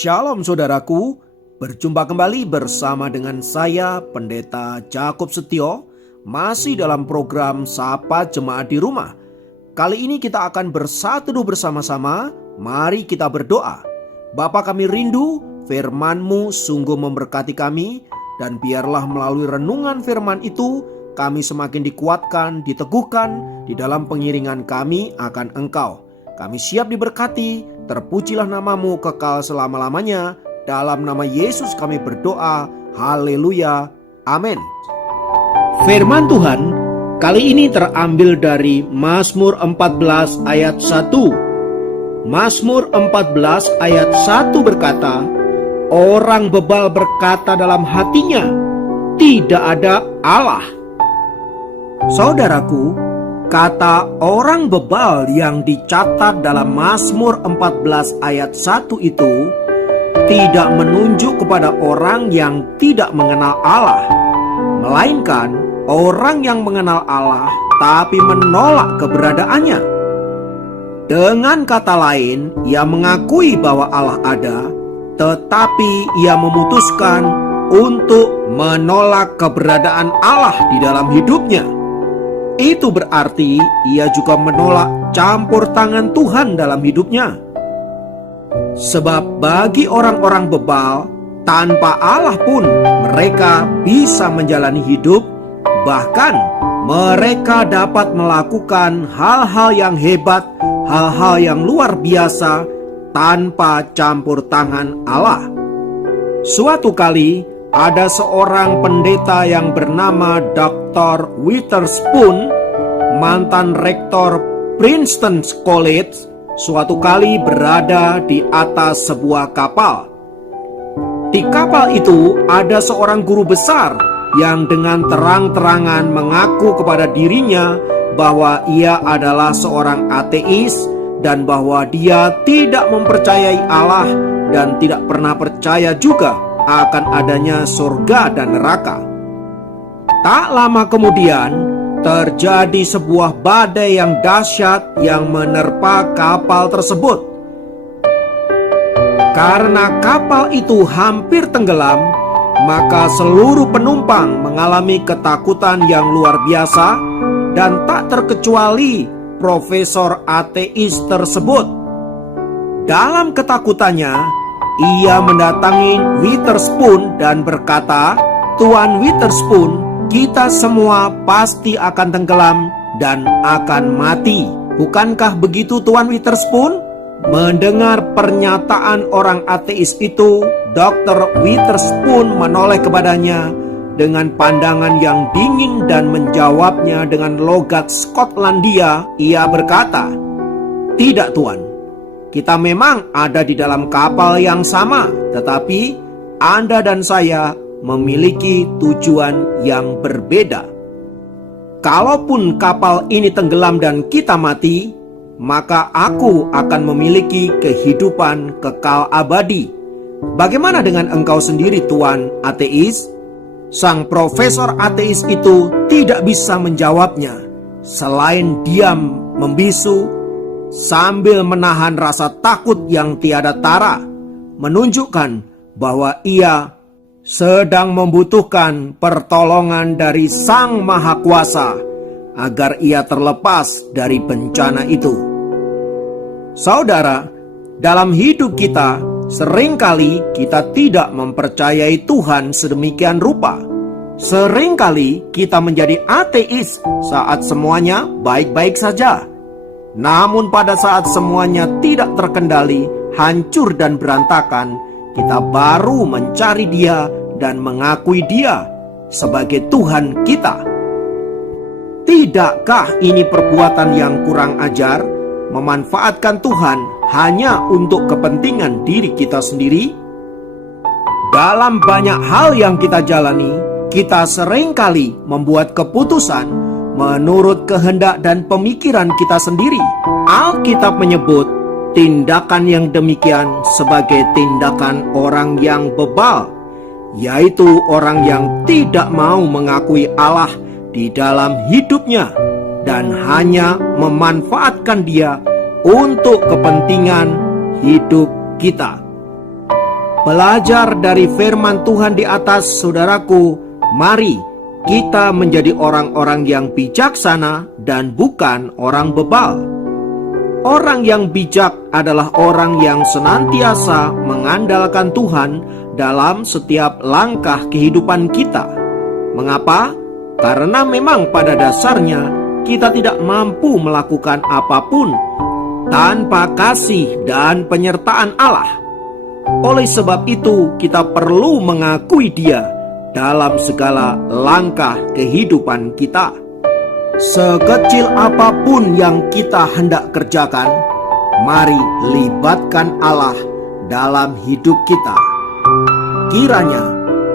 Shalom saudaraku, berjumpa kembali bersama dengan saya Pendeta Jakob Setio, masih dalam program Sapa Jemaat di Rumah. Kali ini kita akan bersatu bersama-sama, mari kita berdoa. Bapa kami rindu, firman-Mu sungguh memberkati kami, dan biarlah melalui renungan firman itu, kami semakin dikuatkan, diteguhkan di dalam pengiringan kami akan Engkau. Kami siap diberkati, terpujilah nama-Mu kekal selama-lamanya. Dalam nama Yesus kami berdoa, haleluya, amin. Firman Tuhan kali ini terambil dari Mazmur 14 ayat 1. Mazmur 14 ayat 1 berkata, orang bebal berkata dalam hatinya, tidak ada Allah. Saudaraku, kata orang bebal yang dicatat dalam Mazmur 14 ayat 1 itu tidak menunjuk kepada orang yang tidak mengenal Allah, melainkan orang yang mengenal Allah tapi menolak keberadaannya. Dengan kata lain, ia mengakui bahwa Allah ada, tetapi ia memutuskan untuk menolak keberadaan Allah di dalam hidupnya. Itu berarti ia juga menolak campur tangan Tuhan dalam hidupnya. Sebab bagi orang-orang bebal, tanpa Allah pun mereka bisa menjalani hidup. Bahkan mereka dapat melakukan hal-hal yang hebat, hal-hal yang luar biasa tanpa campur tangan Allah. Suatu kali ada seorang pendeta yang bernama Dr. Witherspoon, mantan rektor Princeton College, suatu kali berada di atas sebuah kapal. Di kapal itu ada seorang guru besar yang dengan terang-terangan mengaku kepada dirinya bahwa ia adalah seorang ateis dan bahwa dia tidak mempercayai Allah dan tidak pernah percaya juga akan adanya surga dan neraka. Tak lama kemudian terjadi sebuah badai yang dahsyat yang menerpa kapal tersebut. Karena kapal itu hampir tenggelam, maka seluruh penumpang mengalami ketakutan yang luar biasa, dan tak terkecuali profesor ateis tersebut. Dalam ketakutannya, ia mendatangi Witherspoon dan berkata, Tuan Witherspoon, kita semua pasti akan tenggelam dan akan mati. Bukankah begitu, Tuan Witherspoon? Mendengar pernyataan orang ateis itu, Dr. Witherspoon menoleh kepadanya dengan pandangan yang dingin dan menjawabnya dengan logat Skotlandia. Ia berkata, tidak, Tuan. Kita memang ada di dalam kapal yang sama, tetapi Anda dan saya memiliki tujuan yang berbeda. Kalaupun kapal ini tenggelam dan kita mati, maka aku akan memiliki kehidupan kekal abadi. Bagaimana dengan engkau sendiri, Tuan ateis? Sang profesor ateis itu tidak bisa menjawabnya, selain diam membisu sambil menahan rasa takut yang tiada tara, menunjukkan bahwa ia sedang membutuhkan pertolongan dari Sang Maha Kuasa agar ia terlepas dari bencana itu. Saudara, dalam hidup kita seringkali kita tidak mempercayai Tuhan sedemikian rupa. Seringkali kita menjadi ateis saat semuanya baik-baik saja. Namun pada saat semuanya tidak terkendali, hancur dan berantakan, kita baru mencari Dia dan mengakui Dia sebagai Tuhan kita. Tidakkah ini perbuatan yang kurang ajar, memanfaatkan Tuhan hanya untuk kepentingan diri kita sendiri? Dalam banyak hal yang kita jalani, kita seringkali membuat keputusan menurut kehendak dan pemikiran kita sendiri. Alkitab menyebut tindakan yang demikian sebagai tindakan orang yang bebal, yaitu orang yang tidak mau mengakui Allah di dalam hidupnya dan hanya memanfaatkan Dia untuk kepentingan hidup kita. Belajar dari firman Tuhan di atas, saudaraku, mari kita menjadi orang-orang yang bijaksana dan bukan orang bebal. Orang yang bijak adalah orang yang senantiasa mengandalkan Tuhan dalam setiap langkah kehidupan kita. Mengapa? Karena memang pada dasarnya kita tidak mampu melakukan apapun tanpa kasih dan penyertaan Allah. Oleh sebab itu, kita perlu mengakui Dia dalam segala langkah kehidupan kita. Sekecil apapun yang kita hendak kerjakan, mari libatkan Allah dalam hidup kita. Kiranya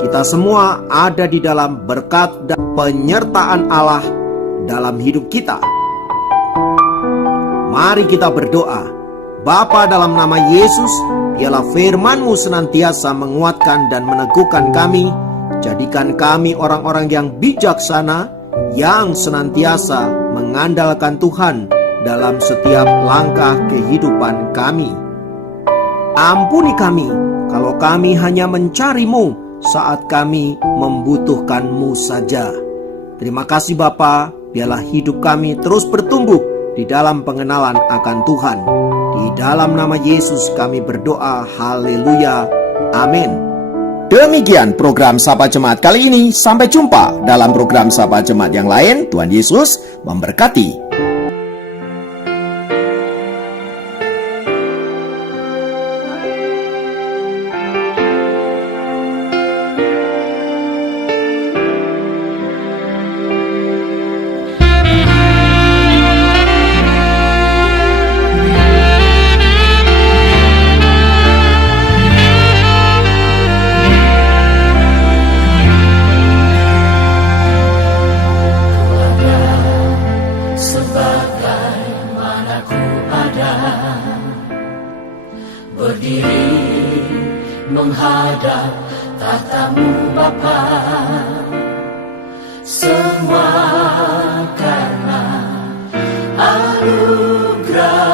kita semua ada di dalam berkat dan penyertaan Allah dalam hidup kita. Mari kita berdoa. Bapa, dalam nama Yesus, biarlah firman-Mu senantiasa menguatkan dan meneguhkan kami. Jadikan kami orang-orang yang bijaksana, yang senantiasa mengandalkan Tuhan dalam setiap langkah kehidupan kami. Ampuni kami kalau kami hanya mencari-Mu saat kami membutuhkan-Mu saja. Terima kasih Bapa, biarlah hidup kami terus bertumbuh di dalam pengenalan akan Tuhan. Di dalam nama Yesus kami berdoa, haleluya, amin. Demikian program Sapa Jemaat kali ini. Sampai jumpa dalam program Sapa Jemaat yang lain. Tuhan Yesus memberkati. Berdiri menghadap tatamu Bapa, semua karena anugerah